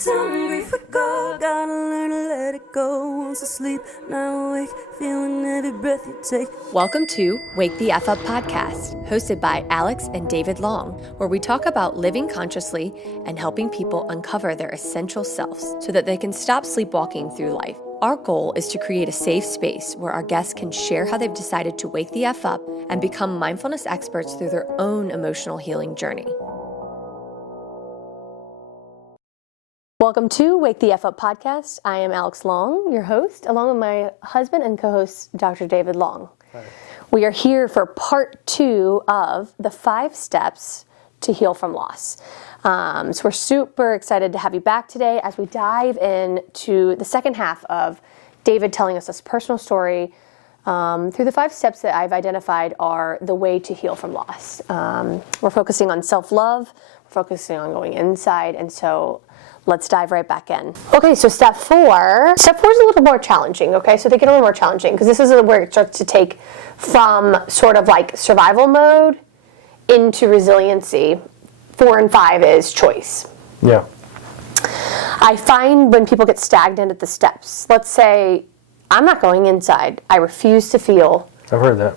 time and grief we go. Gotta learn to let it go. Once asleep, now awake, feeling every breath you take. Welcome to Wake the F Up podcast, hosted by Alix and David Long, where we talk about living consciously and helping people uncover their essential selves so that they can stop sleepwalking through life. Our goal is to create a safe space where our guests can share how they've decided to wake the F up and become mindfulness experts through their own emotional healing journey. Welcome to Wake the F Up podcast. I am Alix Long, your host, along with my husband and co-host, Dr. David Long. Hi. We are here for part 2 of the 5 steps to heal from loss. So we're super excited to have you back today as we dive into the second half of David telling us this personal story through the 5 steps that I've identified are the way to heal from loss. We're focusing on self-love, focusing on going inside, and so let's dive right back in. Okay, so step 4 is a little more challenging, okay? So they get a little more challenging because this is where it starts to take from sort of like survival mode into resiliency. 4 and 5 is choice. Yeah. I find when people get stagnant at the steps, let's say, I'm not going inside. I refuse to feel. I've heard that.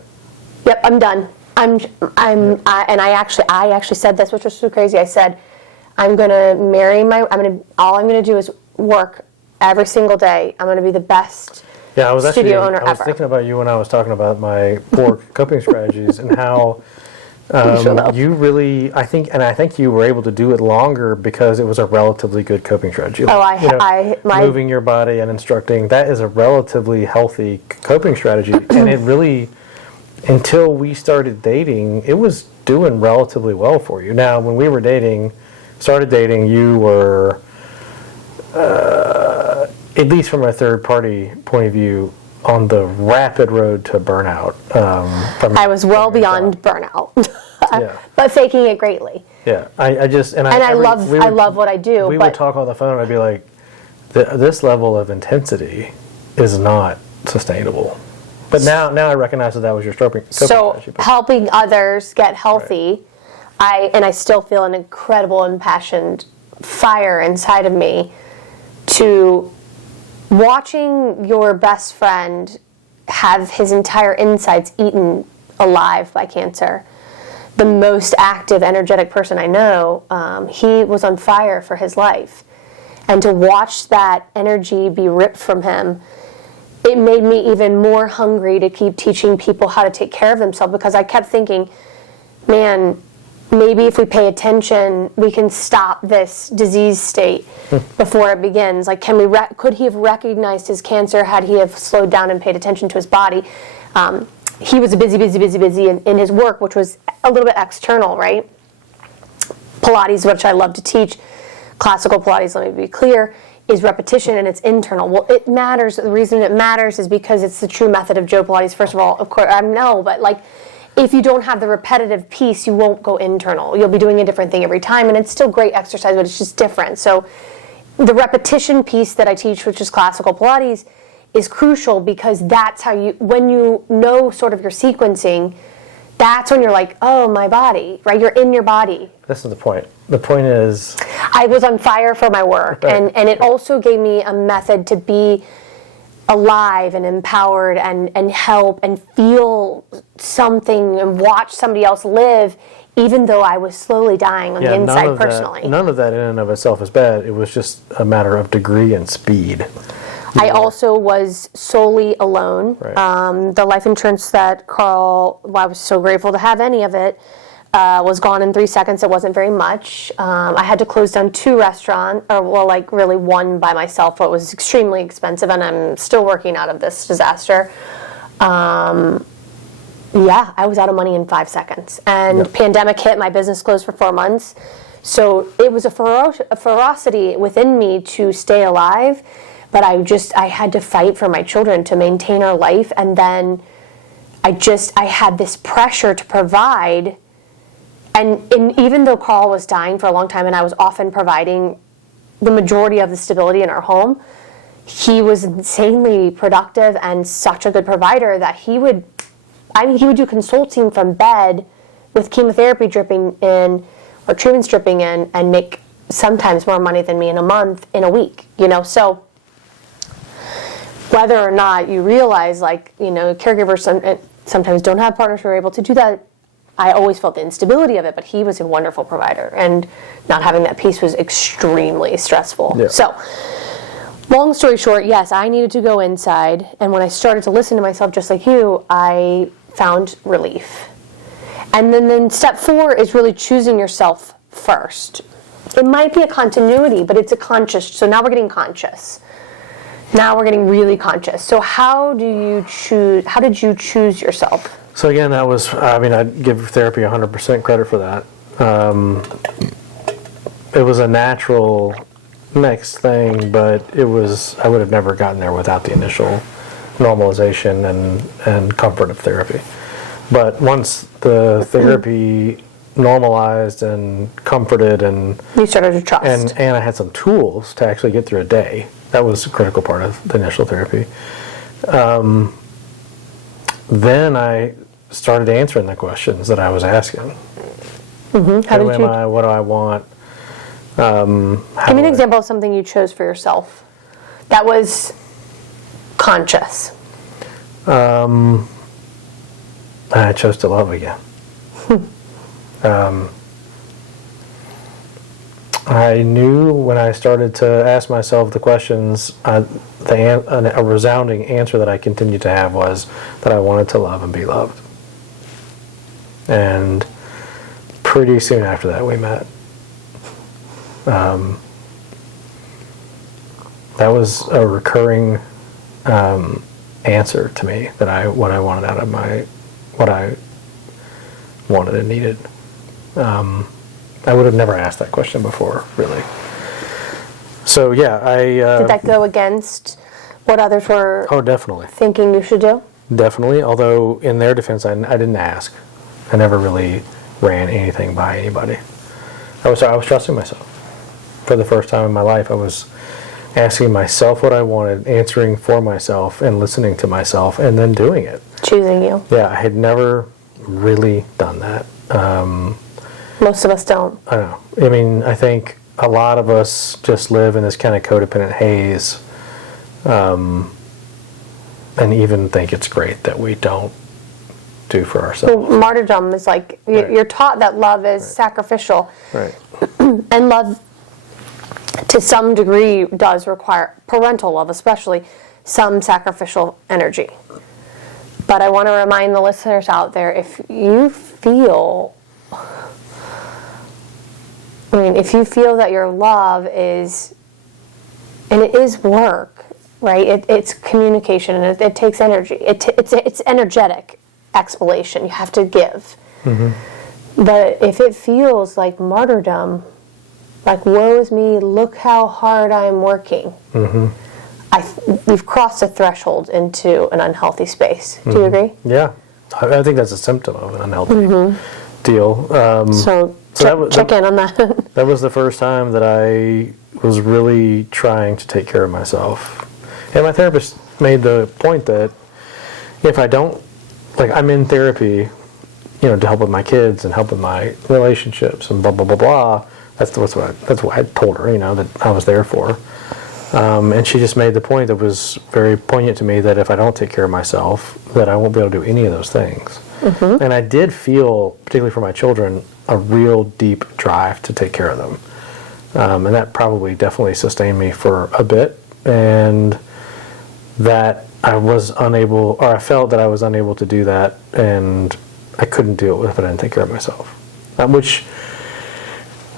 Yep, I'm done. And I actually said this, which was so crazy. I said, all I'm gonna do is work every single day. I'm gonna be the best studio owner ever. I was thinking about you when I was talking about my poor coping strategies and how you really, I think you were able to do it longer because it was a relatively good coping strategy. Moving your body and instructing, that is a relatively healthy coping strategy. And it really, until we started dating, it was doing relatively well for you. Now, when we were started dating, you were, at least from a third party point of view, on the rapid road to burnout. I was well beyond burnout, yeah. But faking it greatly. Yeah, I love what I do. We would talk on the phone, and I'd be like, "This level of intensity is not sustainable." But now I recognize that was your coping strategy. So helping others get healthy, right. I still feel an incredible impassioned fire inside of me to watching your best friend have his entire insides eaten alive by cancer. The most active, energetic person I know, he was on fire for his life. And to watch that energy be ripped from him, it made me even more hungry to keep teaching people how to take care of themselves, because I kept thinking, man, maybe if we pay attention, we can stop this disease state before it begins. Like, could he have recognized his cancer had he have slowed down and paid attention to his body? He was busy in his work, which was a little bit external, right? Pilates, which I love to teach, classical Pilates, let me be clear, is repetition and it's internal. Well, it matters. The reason it matters is because it's the true method of Joe Pilates. First of all, of course, I know, but like, if you don't have the repetitive piece, you won't go internal. You'll be doing a different thing every time, and it's still great exercise, but it's just different. So the repetition piece that I teach, which is classical Pilates, is crucial because that's how when you know sort of your sequencing, that's when you're like, oh, my body, right? You're in your body. This is the point. The point is, I was on fire for my work, right. and it also gave me a method to be alive and empowered and help and feel something and watch somebody else live, even though I was slowly dying on the inside personally. None of that in and of itself is bad. It was just a matter of degree and speed. I also was solely alone. Right. The life insurance that Carl, I was so grateful to have any of it, was gone in 3 seconds. It wasn't very much. I had to close down 2 restaurants, really one by myself, but it was extremely expensive, and I'm still working out of this disaster. I was out of money in 5 seconds. And Pandemic hit, my business closed for 4 months. So it was a ferocity within me to stay alive, but I had to fight for my children to maintain our life, and then I had this pressure to provide. And even though Carl was dying for a long time and I was often providing the majority of the stability in our home, he was insanely productive and such a good provider that he would do consulting from bed with chemotherapy dripping in or treatments dripping in and make sometimes more money than me in a month, in a week, so whether or not you realize, caregivers sometimes don't have partners who are able to do that. I always felt the instability of it, but he was a wonderful provider, and not having that peace was extremely stressful. Yeah. So, long story short, yes, I needed to go inside, and when I started to listen to myself just like you, I found relief. And then step 4 is really choosing yourself first. It might be a continuity, but it's a conscious, so now we're getting conscious. Now we're getting really conscious. So how did you choose yourself? So again, that was, I'd give therapy 100% credit for that. It was a natural next thing, but I would have never gotten there without the initial normalization and comfort of therapy. But once the therapy normalized and comforted, and you started to trust. And I had some tools to actually get through a day. That was a critical part of the initial therapy. Then I started answering the questions that I was asking. Mm-hmm. Who am I? What do I want? Give me an example of something you chose for yourself that was conscious. I chose to love again. I knew when I started to ask myself the questions, a resounding answer that I continued to have was that I wanted to love and be loved. And pretty soon after that, we met. That was a recurring answer to me, that what I wanted out of what I wanted and needed. I would have never asked that question before, really. So yeah, did that go against what others were? Oh, definitely. Thinking you should do? Definitely. Although in their defense, I didn't ask. I never really ran anything by anybody. I was trusting myself. For the first time in my life, I was asking myself what I wanted, answering for myself, and listening to myself, and then doing it. Choosing you. Yeah, I had never really done that. Most of us don't. I know. I mean, I think a lot of us just live in this kind of codependent haze, and even think it's great that we don't do for ourselves. Well, martyrdom is like, you're taught that love is sacrificial. Right. And love, to some degree, does require, parental love especially, some sacrificial energy. But I want to remind the listeners out there, if you feel that your love is, and it is work, right? It's communication, and it takes energy. It's energetic explanation. You have to give. Mm-hmm. But if it feels like martyrdom, like woe is me, look how hard I'm working, mm-hmm. You've crossed a threshold into an unhealthy space. Do you agree? Yeah. I think that's a symptom of an unhealthy deal. So check in on that. That was the first time that I was really trying to take care of myself. And my therapist made the point that if I don't, I'm in therapy, to help with my kids and help with my relationships and blah, blah, blah, blah. That's what I told her, that I was there for. And she just made the point that was very poignant to me, that if I don't take care of myself, that I won't be able to do any of those things. Mm-hmm. And I did feel, particularly for my children, a real deep drive to take care of them. And that probably definitely sustained me for a bit. And that I was unable, or I felt that I was unable to do that, and I couldn't do it if I didn't take care of myself. Which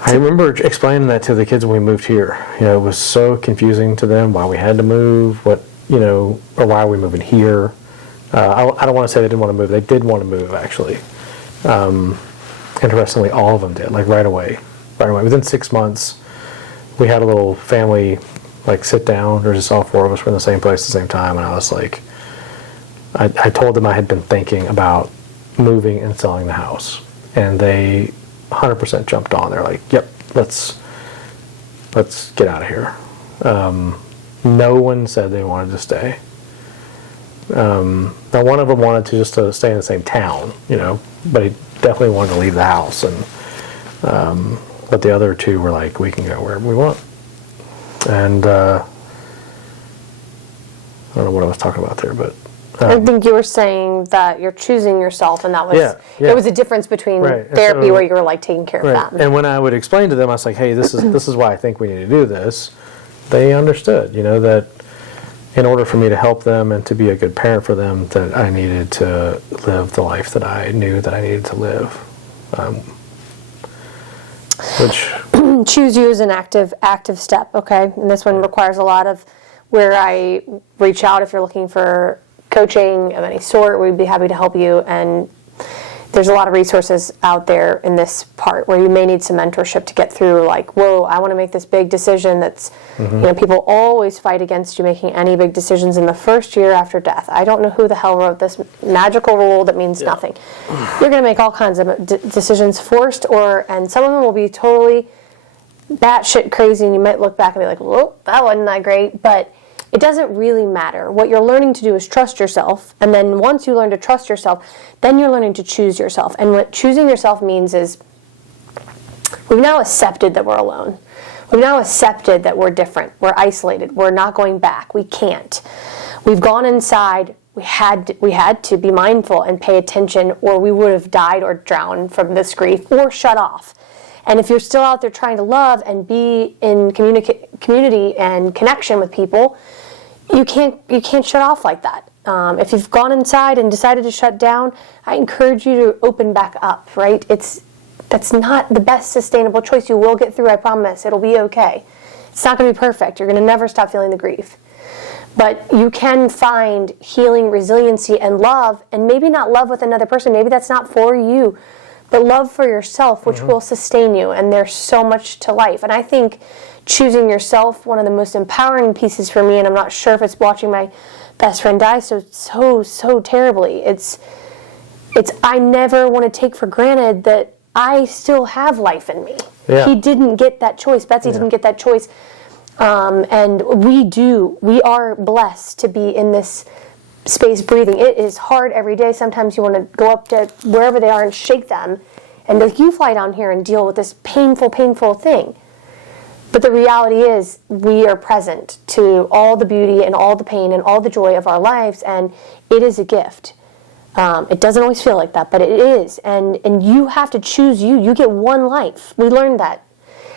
I remember explaining that to the kids when we moved here. It was so confusing to them why we had to move, or why are we moving here. I don't want to say they didn't want to move. They did want to move, actually. Interestingly, all of them did, right away. Right away. Within 6 months, we had a little family, sit down. There's just all 4 of us were in the same place at the same time, and I was I told them I had been thinking about moving and selling the house, and they 100% jumped on. They're like, "Yep, let's get out of here." No one said they wanted to stay. Now, one of them wanted to stay in the same town, but he definitely wanted to leave the house, and But the other two were like, we can go wherever we want. And I don't know what I was talking about there, but I think you were saying that you're choosing yourself, and that was there was a difference between right. therapy where you were like taking care of them. And when I would explain to them, I was like, hey, this is why I think we need to do this. They understood, that in order for me to help them and to be a good parent for them, that I needed to live the life that I knew that I needed to live. Which choose you is an active step, okay? And this one requires a lot of where I reach out if you're looking for coaching of any sort. We'd be happy to help you, and there's a lot of resources out there in this part where you may need some mentorship to get through, like, whoa, I want to make this big decision that's, people always fight against you making any big decisions in the first year after death. I don't know who the hell wrote this magical rule that means nothing. You're going to make all kinds of decisions forced, and some of them will be totally batshit crazy, and you might look back and be like, whoa, that wasn't that great, but it doesn't really matter. What you're learning to do is trust yourself, and then once you learn to trust yourself, then you're learning to choose yourself. And what choosing yourself means is we've now accepted that we're alone. We've now accepted that we're different. We're isolated. We're not going back. We can't. We've gone inside. We had to be mindful and pay attention, or we would have died or drowned from this grief or shut off. And if you're still out there trying to love and be in community and connection with people, you can't shut off like that. If you've gone inside and decided to shut down, I encourage you to open back up, right? That's not the best sustainable choice. You will get through, I promise. It'll be okay. It's not going to be perfect. You're going to never stop feeling the grief. But you can find healing, resiliency, and love, and maybe not love with another person. Maybe that's not for you. But love for yourself, which will sustain you, and there's so much to life. And I think choosing yourself, one of the most empowering pieces for me, and I'm not sure if it's watching my best friend die so terribly. It's I never want to take for granted that I still have life in me. Yeah. He didn't get that choice. Betsy didn't get that choice. And we are blessed to be in this space breathing. It is hard every day. Sometimes you want to go up to wherever they are and shake them, and like, you fly down here and deal with this painful thing. But the reality is we are present to all the beauty and all the pain and all the joy of our lives, and it is a gift. It doesn't always feel like that, but it is. And you have to choose you. You get one life. We learned that.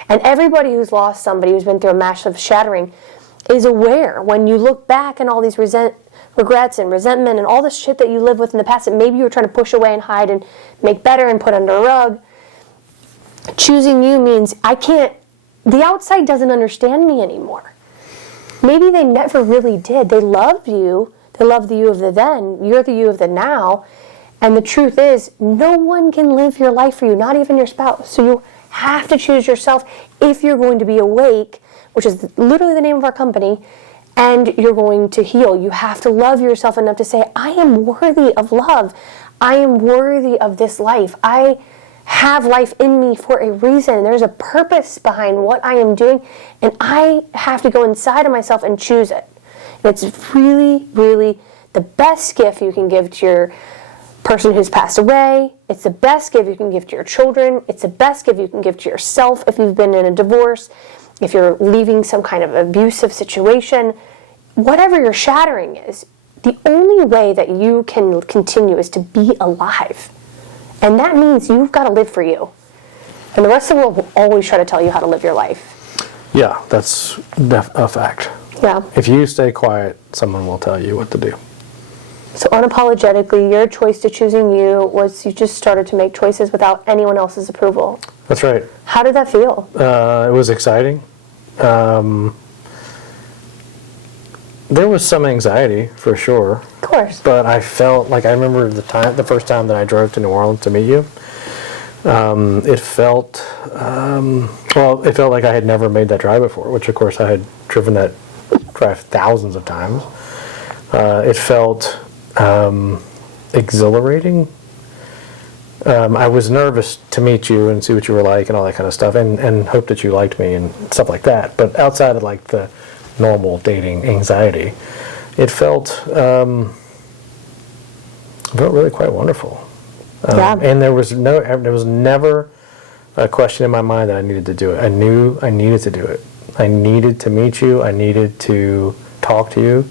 And everybody who's lost somebody, who's been through a massive shattering, is aware when you look back and all these regrets and resentment and all the shit that you lived with in the past that maybe you were trying to push away and hide and make better and put under a rug. Choosing you means the outside doesn't understand me anymore. Maybe they never really did. They loved you. They loved the you of the then. You're the you of the now. And the truth is, no one can live your life for you, not even your spouse. So you have to choose yourself if you're going to be awake, which is literally the name of our company, and you're going to heal. You have to love yourself enough to say, I am worthy of love. I am worthy of this life. I have life in me for a reason. There's a purpose behind what I am doing, and I have to go inside of myself and choose it. And it's really, really the best gift you can give to your person who's passed away. It's the best gift you can give to your children. It's the best gift you can give to yourself if you've been in a divorce, if you're leaving some kind of abusive situation. Whatever your shattering is, the only way that you can continue is to be alive. And that means you've got to live for you. And the rest of the world will always try to tell you how to live your life. Yeah, that's a fact. Yeah. If you stay quiet, someone will tell you what to do. So unapologetically, your choice to choosing you was you just started to make choices without anyone else's approval. That's right. How did that feel? It was exciting. There was some anxiety, for sure. Of course. But I felt like, I remember the first time that I drove to New Orleans to meet you. It felt like I had never made that drive before, which of course I had driven that drive thousands of times. It felt exhilarating. I was nervous to meet you and see what you were like and all that kind of stuff, and hope that you liked me and stuff like that. But outside of like the normal dating anxiety, it felt really quite wonderful. And there was never a question in my mind that I needed to do it. I knew I needed to do it. I needed to meet you. I needed to talk to you.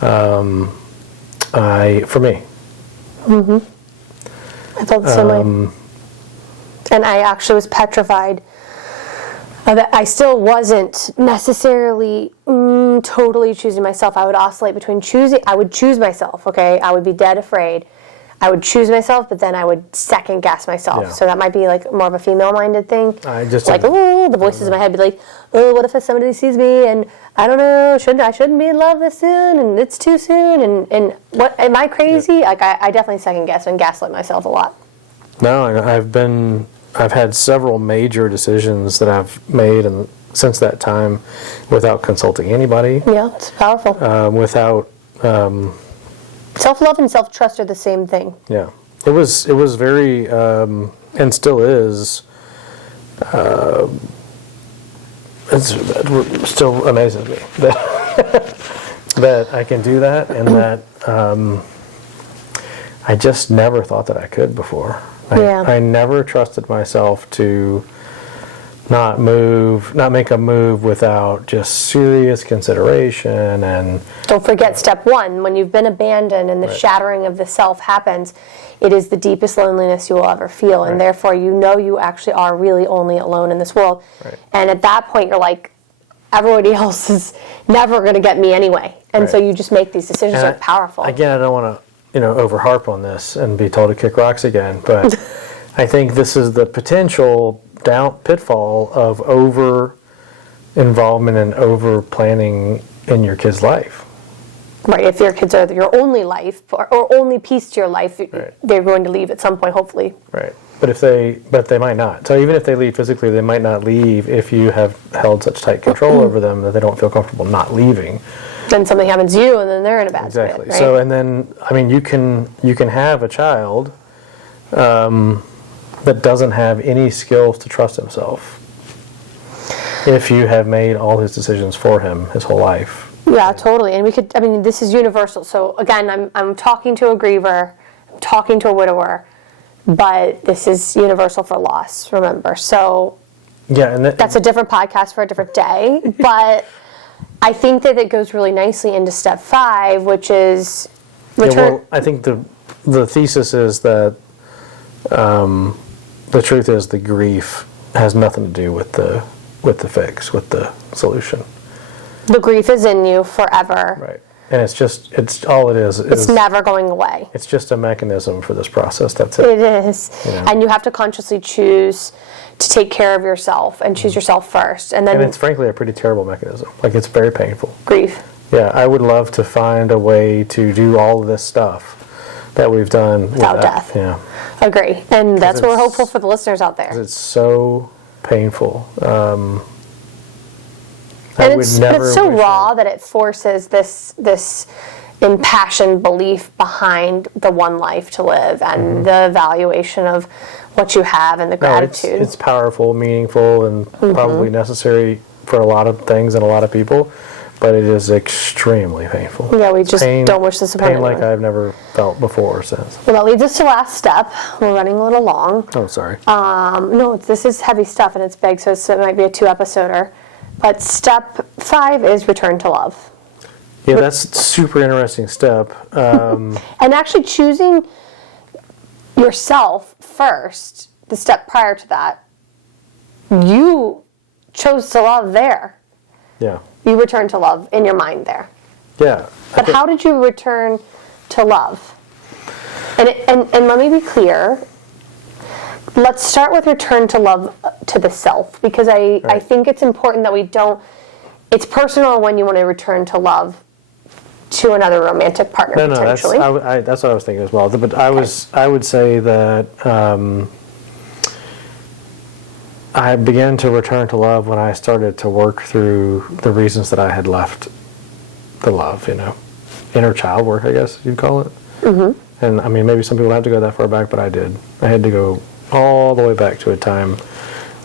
For me. Mm-hmm. I felt the same way. And I actually was petrified. I still wasn't necessarily totally choosing myself. I would oscillate between choosing. I would choose myself, okay? I would be dead afraid. I would choose myself, but then I would second guess myself. Yeah. So that might be like more of a female-minded thing. I just like, oh, the voices in my head be like, oh, what if somebody sees me and I don't know, I shouldn't be in love this soon, and it's too soon, and what, am I crazy? Yeah. Like I definitely second guess and gaslight myself a lot. No, I've had several major decisions that I've made and since that time without consulting anybody. Yeah, it's powerful. Without self-love and self-trust are the same thing. Yeah, it was very and still is. It still amazes me that I can do that, and that I just never thought that I could before. I never trusted myself to not make a move without just serious consideration. And don't forget step one, when you've been abandoned and the shattering of the self happens, it is the deepest loneliness you will ever feel, and therefore you actually are really only alone in this world. And at that point you're like, everybody else is never going to get me anyway, and so you just make these decisions that are powerful. Again, I don't want to over harp on this and be told to kick rocks again, but I think this is the potential pitfall of over involvement and over planning in your kid's life. Right, if your kids are your only life or only piece to your life, they're going to leave at some point, hopefully. Right, but they might not. So even if they leave physically, they might not leave if you have held such tight control over them that they don't feel comfortable not leaving. Then something happens to you, and then they're in a bad Exactly. spot, right? So, and then you can have a child that doesn't have any skills to trust himself if you have made all his decisions for him his whole life. Yeah, totally. And this is universal. So again, I'm talking to a griever, I'm talking to a widower, but this is universal for loss, remember. So yeah, and that's a different podcast for a different day, but I think that it goes really nicely into step 5, which is return. Yeah, well, I think the thesis is that the truth is the grief has nothing to do with the fix, with the solution. The grief is in you forever. Right. And it's all it is. It's never going away. It's just a mechanism for this process. That's it. It is. And you have to consciously choose to take care of yourself and choose yourself first. And it's frankly a pretty terrible mechanism. Like, it's very painful. Grief. Yeah, I would love to find a way to do all of this stuff that we've done without death. Yeah. Agree. And that's what we're hopeful for the listeners out there. It's so painful. And it's so raw that it forces this impassioned belief behind the one life to live and the evaluation of what you have and the gratitude. It's powerful, meaningful, and probably necessary for a lot of things and a lot of people, but it is extremely painful. Yeah, we just don't wish this upon anyone. Pain like I've never felt before or since. Well, that leads us to last step. We're running a little long. Oh, sorry. No, this is heavy stuff and it's big, so it might be a 2-episoder. But step 5 is return to love. Yeah, that's a super interesting step. And actually choosing yourself first, the step prior to that, you chose to love there. Yeah. You returned to love in your mind there. Yeah. But how did you return to love? And let me be clear. Let's start with return to love to the self, because I think it's important that we don't. It's personal when you want to return to love to another romantic partner potentially. That's what I was thinking as well. But I would say that I began to return to love when I started to work through the reasons that I had left the love. Inner child work, I guess you'd call it. Mm-hmm. And maybe some people don't have to go that far back, but I did. I had to go all the way back to a time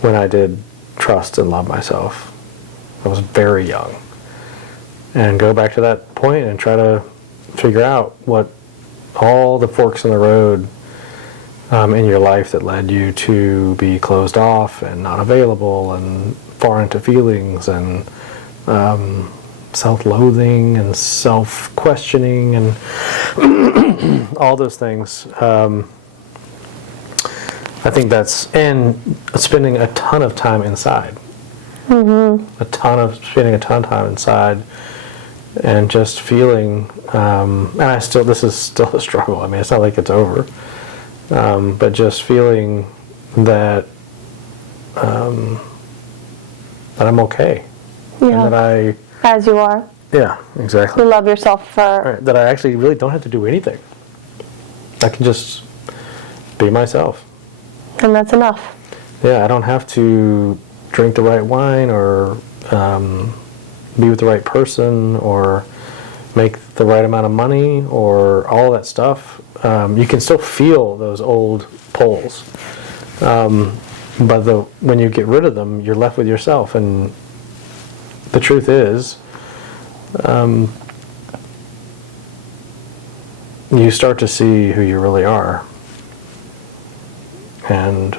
when I did trust and love myself. I was very young. And go back to that point and try to figure out what all the forks in the road in your life that led you to be closed off and not available and far into feelings and self-loathing and self-questioning and all those things. I think that's, and spending a ton of time inside. Spending a ton of time inside and just feeling, and this is still a struggle. I mean, it's not like it's over. But just feeling that that I'm okay. Yeah. And that as you are. Yeah, exactly. You love yourself for... Right, that I actually really don't have to do anything. I can just be myself. And that's enough. Yeah, I don't have to drink the right wine or be with the right person or make the right amount of money or all that stuff. You can still feel those old pulls. But when you get rid of them, you're left with yourself. And the truth is, you start to see who you really are. And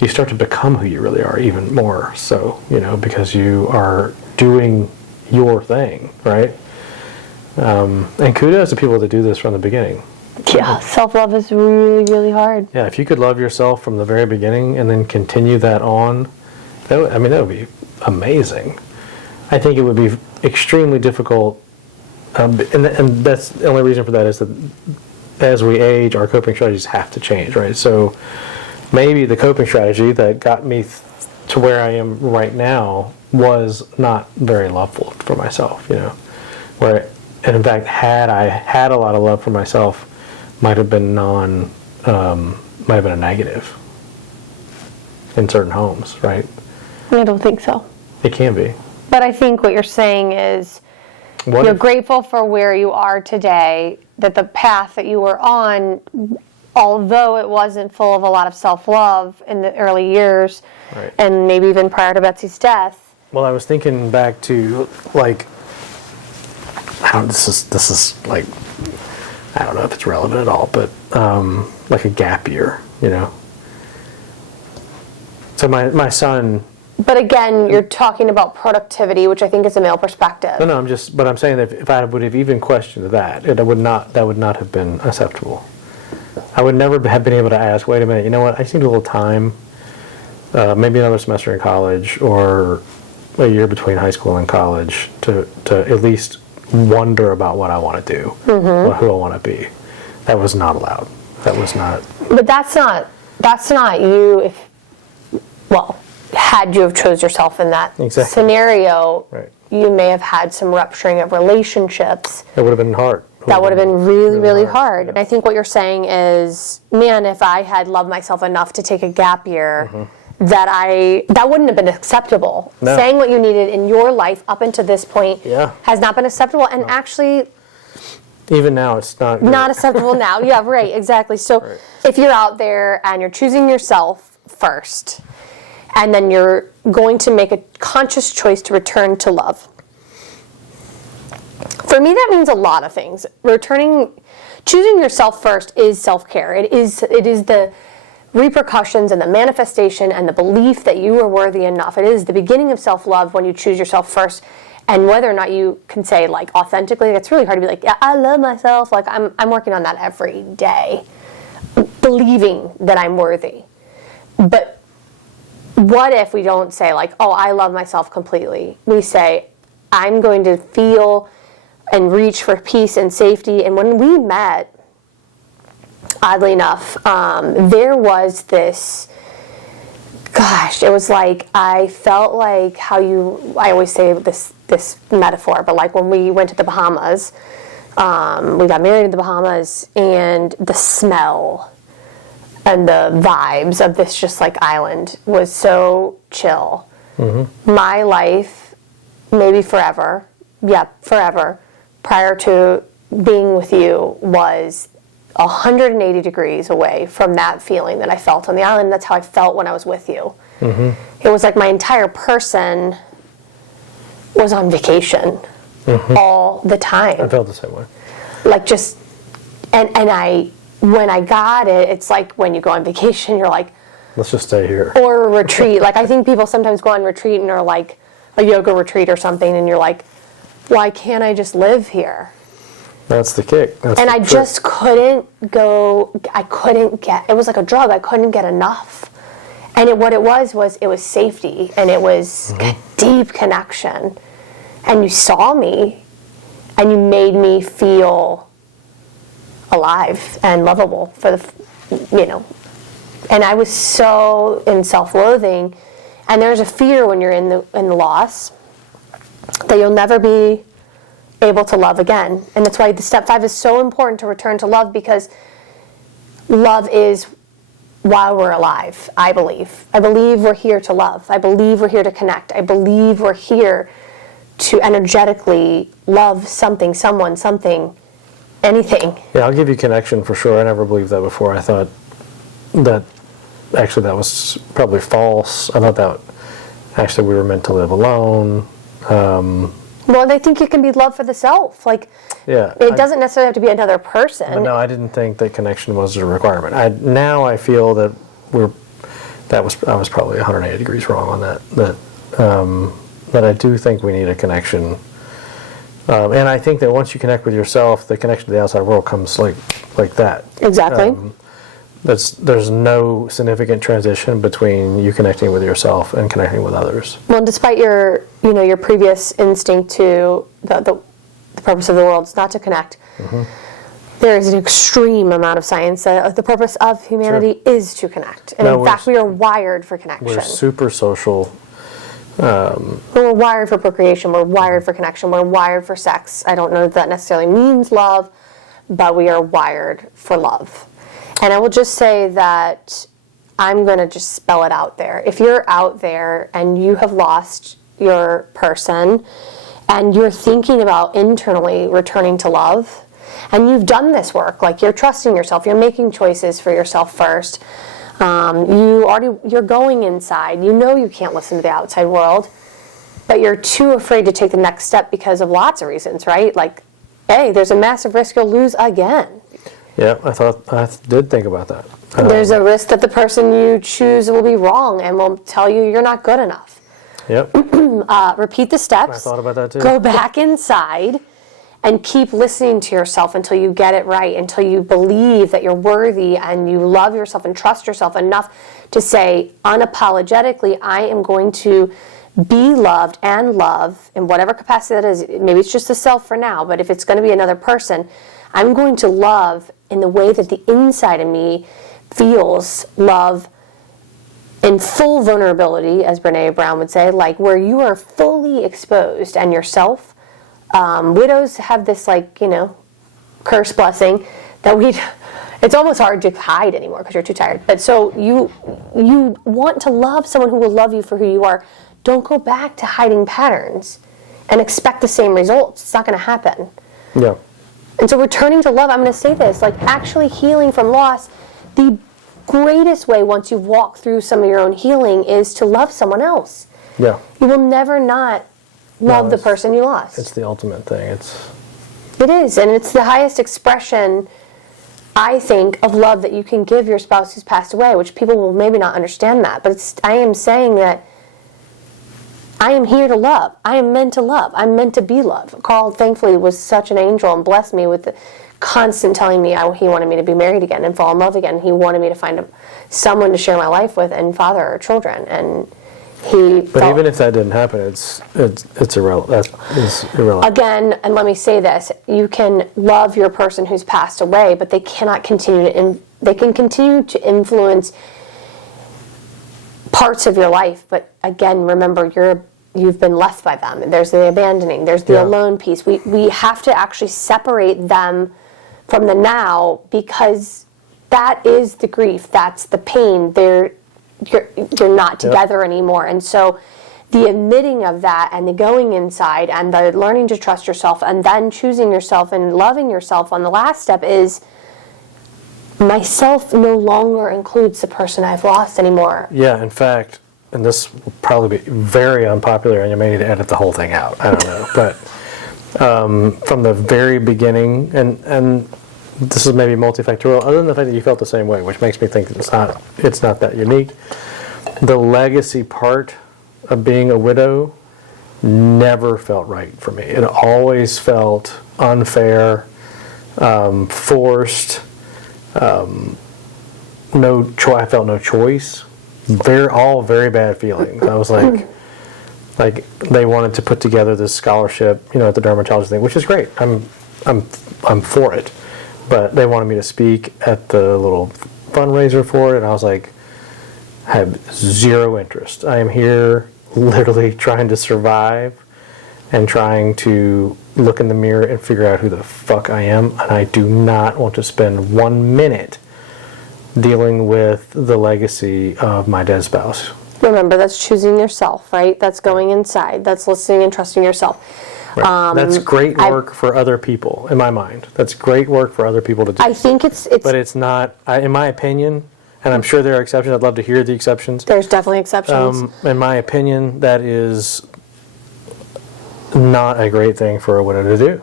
you start to become who you really are even more so, because you are doing your thing, right? And kudos to people that do this from the beginning. Yeah, self-love is really, really hard. Yeah, if you could love yourself from the very beginning and then continue that on, that would be amazing. I think it would be extremely difficult, and that's the only reason for that is that as we age, our coping strategies have to change, right? So maybe the coping strategy that got me to where I am right now was not very loveful for myself, and in fact, had I had a lot of love for myself, might have been a negative in certain homes, right? I don't think so. It can be. But I think what you're saying is you're grateful for where you are today, that the path that you were on, although it wasn't full of a lot of self-love in the early years, right, and maybe even prior to Betsy's death. Well, I was thinking back to, this is like, I don't know if it's relevant at all, but like a gap year, So my son... But again, you're talking about productivity, which I think is a male perspective. No, I'm saying that if I would have even questioned that would not have been acceptable. I would never have been able to ask, wait a minute, you know what, I just need a little time, maybe another semester in college, or a year between high school and college, to at least wonder about what I want to do, who I want to be. That was not allowed. That was not... But that's not you had you have chose yourself in that scenario, right, you may have had some rupturing of relationships. It would have been hard. That would have been really, really hard. And I think what you're saying is, man, if I had loved myself enough to take a gap year, that wouldn't have been acceptable. No. Saying what you needed in your life up until this point has not been acceptable. And actually... Even now, it's not... Not acceptable now. Yeah, right, exactly. So if you're out there and you're choosing yourself first, and then you're going to make a conscious choice to return to love. For me, that means a lot of things. Choosing yourself first is self-care. It is the repercussions and the manifestation and the belief that you are worthy enough. It is the beginning of self-love when you choose yourself first. And whether or not you can say, authentically, it's really hard to be like, yeah, I love myself. I'm working on that every day, believing that I'm worthy. But what if we don't say, I love myself completely? We say, I'm going to feel and reach for peace and safety. And when we met, oddly enough, there was this... Gosh, it was I felt like I always say this metaphor, but when we went to the Bahamas, we got married in the Bahamas, and the smell and the vibes of this just island was so chill. My life, maybe forever, prior to being with you was 180 degrees away from that feeling that I felt on the island. That's how I felt when I was with you. It was like my entire person was on vacation all the time. I felt the same way. And when I got it, it's like when you go on vacation, you're like, let's just stay here. Or a retreat. Like, I think people sometimes go on retreat and are like, a yoga retreat or something, and you're like, why can't I just live here? That's the kick. And I just couldn't go, I couldn't get, it was like a drug, I couldn't get enough. And what it was it was safety, and it was a deep connection. And you saw me, and you made me feel alive and lovable for the, and I was so in self-loathing, and there's a fear when you're in the loss that you'll never be able to love again. And that's why the step 5 is so important, to return to love, because love is while we're alive, I believe. I believe we're here to love. I believe we're here to connect. I believe we're here to energetically love something, someone, something, anything. Yeah, I'll give you connection for sure. I never believed that before. I thought that actually that was probably false. I thought that actually we were meant to live alone. Well, I think it can be love for the self. Like, yeah, it doesn't necessarily have to be another person. But no, I didn't think that connection was a requirement. Now I feel that I was probably 180 degrees wrong on that. That I do think we need a connection. And I think that once you connect with yourself, the connection to the outside world comes like that. Exactly. There's no significant transition between you connecting with yourself and connecting with others. Well, despite your previous instinct to the purpose of the world is not to connect, there is an extreme amount of science that the purpose of humanity is to connect. And in fact, we are wired for connection. We're super social. We're wired for procreation. We're wired for connection. We're wired for sex. I don't know if that necessarily means love, but we are wired for love. And I will just say that I'm going to just spell it out there. If you're out there and you have lost your person and you're thinking about internally returning to love, and you've done this work, like you're trusting yourself, you're making choices for yourself first, you're going inside, you can't listen to the outside world, but you're too afraid to take the next step because of lots of reasons, right? Like, hey, there's a massive risk you'll lose again. Yeah, I did think about that. There's a risk that the person you choose will be wrong and will tell you you're not good enough. Yep. Repeat the steps. I thought about that too. Go back inside and keep listening to yourself until you get it right, until you believe that you're worthy and you love yourself and trust yourself enough to say unapologetically, I am going to be loved and love in whatever capacity that is. Maybe it's just the self for now, but if it's going to be another person, I'm going to love in the way that the inside of me feels love in full vulnerability, as Brene Brown would say, like where you are fully exposed and yourself. Widows have this curse blessing that it's almost hard to hide anymore because you're too tired. But so you want to love someone who will love you for who you are. Don't go back to hiding patterns and expect the same results. It's not going to happen. Yeah. And so returning to love, I'm going to say this, like actually healing from loss, the greatest way once you walk through some of your own healing is to love someone else. Yeah. You will never not love the person you lost. It's the ultimate thing. It is, and it's the highest expression, I think, of love that you can give your spouse who's passed away, which people will maybe not understand that, but I am saying that I am here to love. I am meant to love. I'm meant to be loved. Carl, thankfully, was such an angel and blessed me with the constant telling me he wanted me to be married again and fall in love again. He wanted me to find someone to share my life with and father our children. And But even if that didn't happen, it's irrelevant. It's irrelevant. Again, and let me say this: you can love your person who's passed away, but they cannot continue to. They can continue to influence parts of your life. But again, remember you've been left by them. There's the abandoning. There's the alone piece. We have to actually separate them from the now, because that is the grief. That's the pain. You're not together anymore. And so the admitting of that and the going inside and the learning to trust yourself and then choosing yourself and loving yourself on the last step is myself no longer includes the person I've lost anymore. Yeah, in fact, and this will probably be very unpopular and you may need to edit the whole thing out. I don't know. But from the very beginning, and this is maybe multifactorial, other than the fact that you felt the same way, which makes me think it's not that unique. The legacy part of being a widow never felt right for me. It always felt unfair, forced. I felt no choice. All very bad feelings. I was like they wanted to put together this scholarship, at the dermatology thing, which is great. I'm for it, but they wanted me to speak at the little fundraiser for it, and I was like, I have zero interest. I am here literally trying to survive and trying to look in the mirror and figure out who the fuck I am, and I do not want to spend 1 minute dealing with the legacy of my dead spouse. Remember, that's choosing yourself, right? That's going inside. That's listening and trusting yourself. Right. That's great work for other people, in my mind. That's great work for other people to do. I think it's but it's not, in my opinion, and I'm sure there are exceptions. I'd love to hear the exceptions. There's definitely exceptions. In my opinion, that is not a great thing for a widow to do.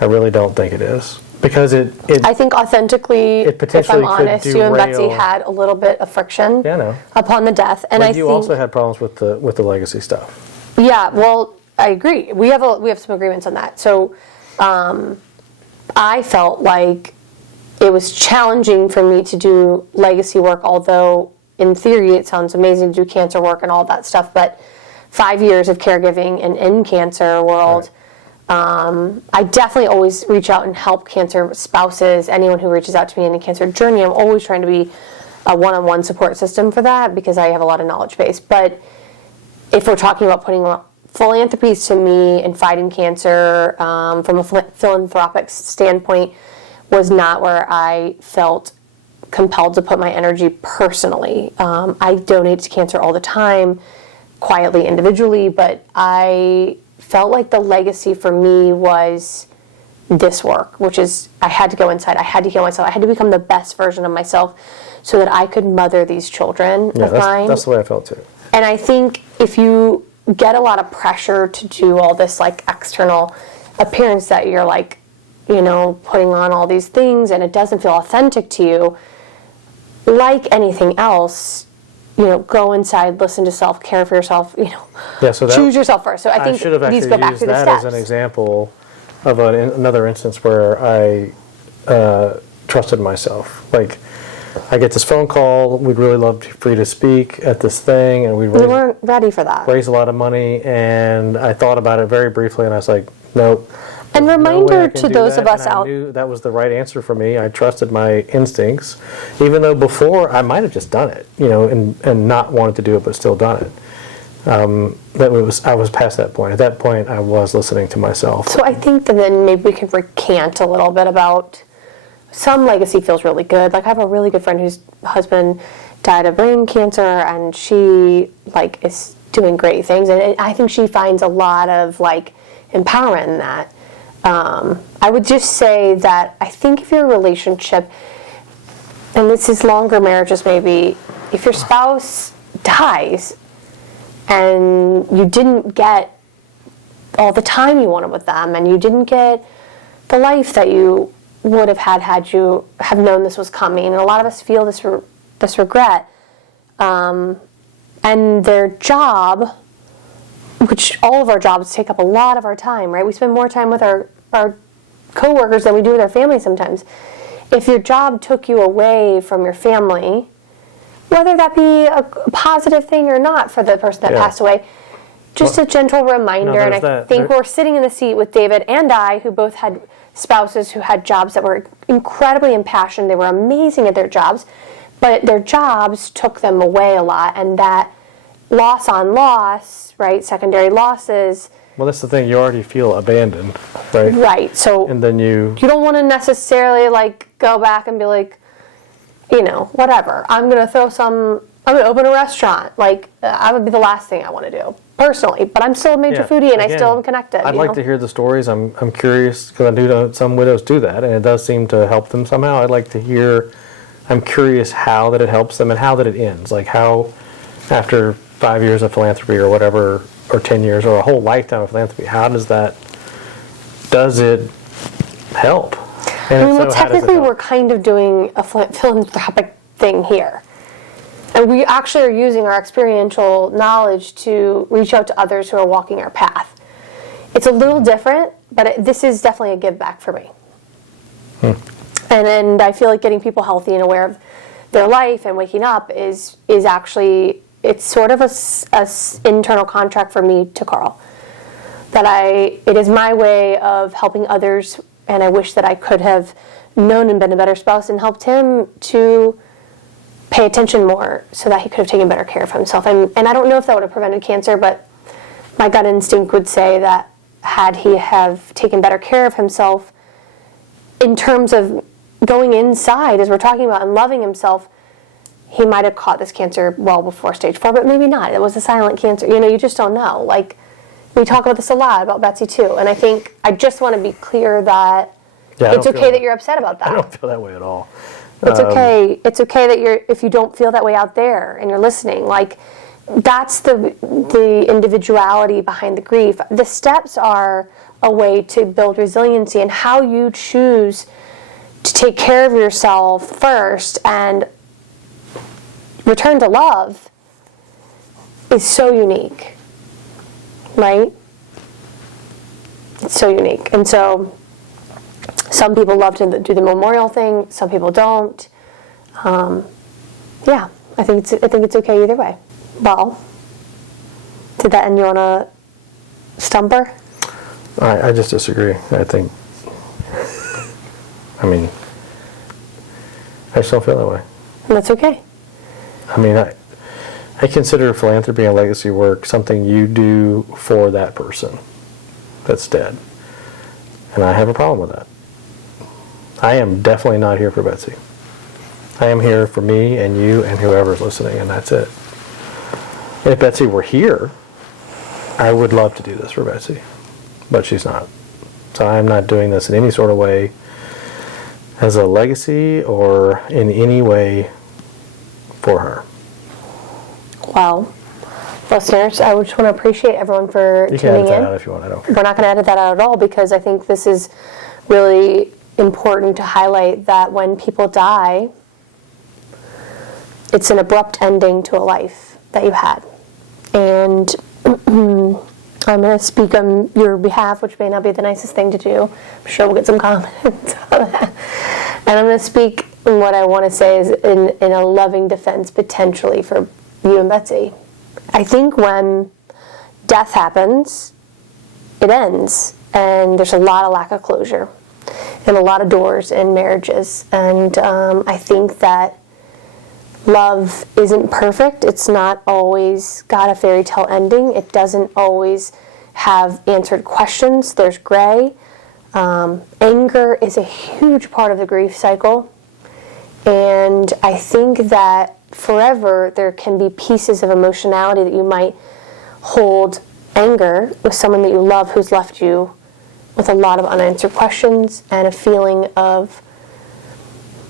I really don't think it is. Because I think authentically, if I'm honest, you and Betsy had a little bit of friction upon the death. And you also had problems with the legacy stuff. Yeah, well, I agree. We have some agreements on that. So I felt like it was challenging for me to do legacy work, although in theory it sounds amazing to do cancer work and all that stuff. But 5 years of caregiving and in cancer world, I definitely always reach out and help cancer spouses, anyone who reaches out to me in a cancer journey. I'm always trying to be a one-on-one support system for that because I have a lot of knowledge base. But if we're talking about putting philanthropies to me and fighting cancer from a philanthropic standpoint was not where I felt compelled to put my energy personally. I donate to cancer all the time, quietly, individually, but I felt like the legacy for me was this work, which is I had to go inside, I had to heal myself, I had to become the best version of myself so that I could mother these children of mine. That's the way I felt too. And I think if you get a lot of pressure to do all this like external appearance that you're like, putting on all these things and it doesn't feel authentic to you, like anything else, go inside, listen to self, care for yourself, choose yourself first. So I think should have these go back to the that steps. as an example of another instance where I trusted myself. Like, I get this phone call, we'd really love for you to speak at this thing, and we weren't ready for that. Raise a lot of money, and I thought about it very briefly, and I was like, nope. And reminder to those of us out. I knew that was the right answer for me. I trusted my instincts, even though before I might have just done it, and not wanted to do it, but still done it. I was past that point. At that point, I was listening to myself. So I think that then maybe we can recant a little bit about some legacy feels really good. Like I have a really good friend whose husband died of brain cancer, and she is doing great things, and I think she finds a lot of empowerment in that. I would just say that I think if your relationship, and this is longer marriages maybe, if your spouse dies and you didn't get all the time you wanted with them and you didn't get the life that you would have had you have known this was coming, and a lot of us feel this regret, and their job, which all of our jobs take up a lot of our time, right? We spend more time with our coworkers than we do with our family sometimes. If your job took you away from your family, whether that be a positive thing or not for the person that passed away, just a gentle reminder. And I think we're sitting in the seat with David and I, who both had spouses who had jobs that were incredibly impassioned. They were amazing at their jobs, but their jobs took them away a lot, and that loss on loss, right, secondary losses. Well, that's the thing. You already feel abandoned, right? Right. So, and then you don't want to necessarily go back and be whatever. I'm going to open a restaurant. I would be the last thing I want to do personally, but I'm still a major foodie, and I still am connected. I'd like to hear the stories. I'm curious because I do know some widows do that, and it does seem to help them somehow. I'd like to hear. I'm curious how that it helps them and how that it ends. How after 5 years of philanthropy or whatever, or 10 years or a whole lifetime of philanthropy, how does it help? And well, technically we're kind of doing a philanthropic thing here. And we actually are using our experiential knowledge to reach out to others who are walking our path. It's a little different, but this is definitely a give back for me. And I feel like getting people healthy and aware of their life and waking up is actually, it's sort of a internal contract for me to Carl. That it is my way of helping others, and I wish that I could have known and been a better spouse and helped him to pay attention more so that he could have taken better care of himself. And I don't know if that would have prevented cancer, but my gut instinct would say that had he have taken better care of himself in terms of going inside, as we're talking about, and loving himself, he might have caught this cancer well before stage 4, but maybe not. It was a silent cancer. You just don't know. Like, we talk about this a lot, about Betsy too, and I just want to be clear that it's okay that you're upset about that. I don't feel that way at all. It's okay. It's okay that if you don't feel that way out there and you're listening. Like, that's the individuality behind the grief. The steps are a way to build resiliency, and how you choose to take care of yourself first and return to love is so unique, right? It's so unique. And so some people love to do the memorial thing, some people don't. Yeah, I think it's okay either way. Well, did that end you on a stumper? I just disagree. I just don't feel that way. And that's okay. I consider philanthropy and legacy work something you do for that person that's dead. And I have a problem with that. I am definitely not here for Betsy. I am here for me and you and whoever's listening, and that's it. And if Betsy were here, I would love to do this for Betsy. But she's not. So I'm not doing this in any sort of way as a legacy or in any way for her. Well, listeners, I just want to appreciate everyone for tuning in. You can edit that out if you want. I don't care. We're not going to edit that out at all, because I think this is really important to highlight that when people die, it's an abrupt ending to a life that you had. And I'm going to speak on your behalf, which may not be the nicest thing to do. I'm sure we'll get some comments on that. And I'm going to speak in what I want to say is in a loving defense, potentially, for you and Betsy. I think when death happens, it ends. And there's a lot of lack of closure and a lot of doors in marriages. And I think that love isn't perfect. It's not always got a fairy tale ending. It doesn't always have answered questions. There's gray. Anger is a huge part of the grief cycle. And I think that forever there can be pieces of emotionality that you might hold anger with someone that you love who's left you with a lot of unanswered questions and a feeling of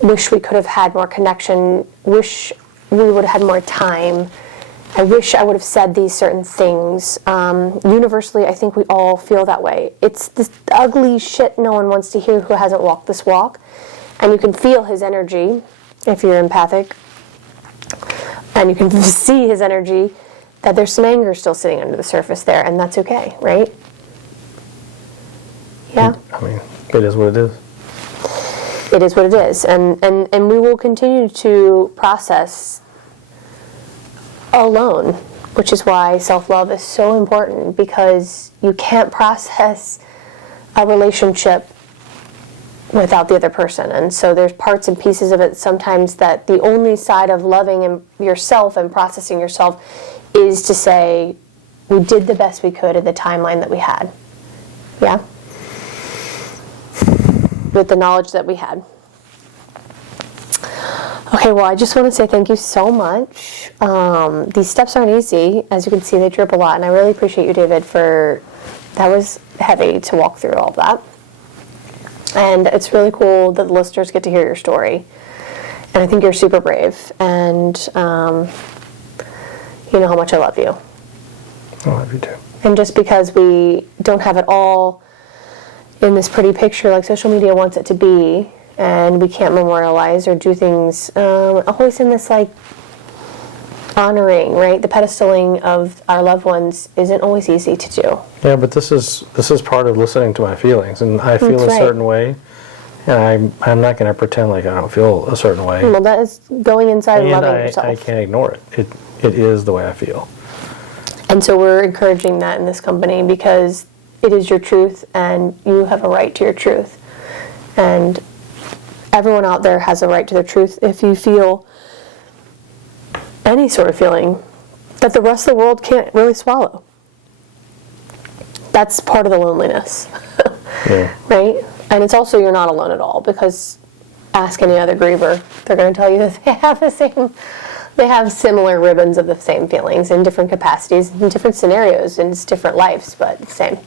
wish we could have had more connection, wish we would have had more time, I wish I would have said these certain things. Universally, I think we all feel that way. It's this ugly shit no one wants to hear who hasn't walked this walk. And you can feel his energy if you're empathic. And you can see his energy, that there's some anger still sitting under the surface there, and that's okay, right? Yeah? It is what it is. It is what it is. And we will continue to process alone, which is why self-love is so important, because you can't process a relationship without the other person. And so there's parts and pieces of it sometimes that the only side of loving yourself and processing yourself is to say, we did the best we could in the timeline that we had. Yeah? With the knowledge that we had. Okay, well, I just want to say thank you so much. These steps aren't easy. As you can see, they drip a lot, and I really appreciate you, David, that was heavy to walk through all of that. And it's really cool that the listeners get to hear your story. And I think you're super brave, and you know how much I love you. I love you too. And just because we don't have it all in this pretty picture like social media wants it to be, and we can't memorialize or do things always in this like honoring, right? The pedestaling of our loved ones isn't always easy to do. Yeah, but this is part of listening to my feelings, and I feel a certain way, and I'm not going to pretend like I don't feel a certain way. Well, that is going inside and loving yourself. I can't ignore it. It is the way I feel. And so we're encouraging that in this company because it is your truth, and you have a right to your truth. And everyone out there has a right to their truth. If you feel any sort of feeling that the rest of the world can't really swallow, that's part of the loneliness. Yeah. Right? And it's also you're not alone at all, because ask any other griever, they're going to tell you that they have similar ribbons of the same feelings in different capacities, in different scenarios, and it's different lives, but same.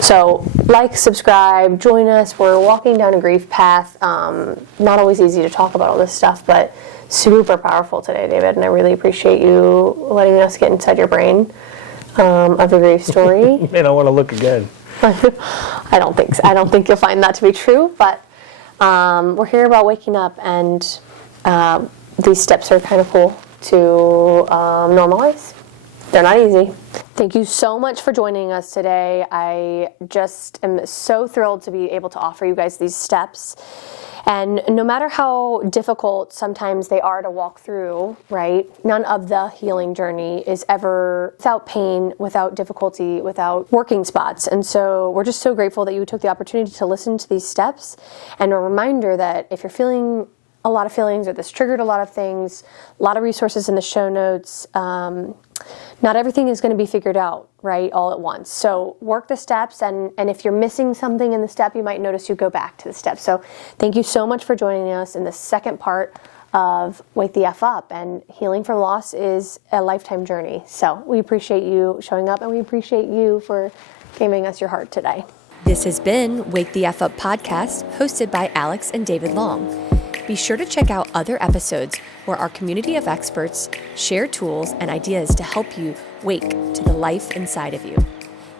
So like, subscribe, join us. We're walking down a grief path. Not always easy to talk about all this stuff, but super powerful today, David, and I really appreciate you letting us get inside your brain of the grief story. Man, I want to look again. I don't think so. I don't think you'll find that to be true, but we're here about waking up, and these steps are kind of cool to normalize. They're not easy. Thank you so much for joining us today. I just am so thrilled to be able to offer you guys these steps. And no matter how difficult sometimes they are to walk through, right, none of the healing journey is ever without pain, without difficulty, without working spots. And so we're just so grateful that you took the opportunity to listen to these steps. And a reminder that if you're feeling a lot of feelings, or this triggered a lot of things, a lot of resources in the show notes. Not everything is going to be figured out, right, all at once. So work the steps, and if you're missing something in the step, you might notice you go back to the steps. So thank you so much for joining us in the second part of Wake the F Up. And healing from loss is a lifetime journey. So we appreciate you showing up, and we appreciate you for giving us your heart today. This has been Wake the F Up podcast, hosted by Alix and David Long. Be sure to check out other episodes where our community of experts share tools and ideas to help you wake to the life inside of you.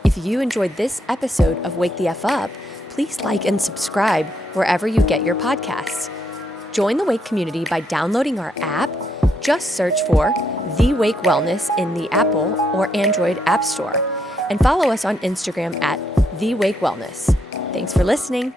If you enjoyed this episode of Wake the F Up, please like and subscribe wherever you get your podcasts. Join the Wake community by downloading our app. Just search for The Wake Wellness in the Apple or Android App Store. And follow us on Instagram at The Wake Wellness. Thanks for listening.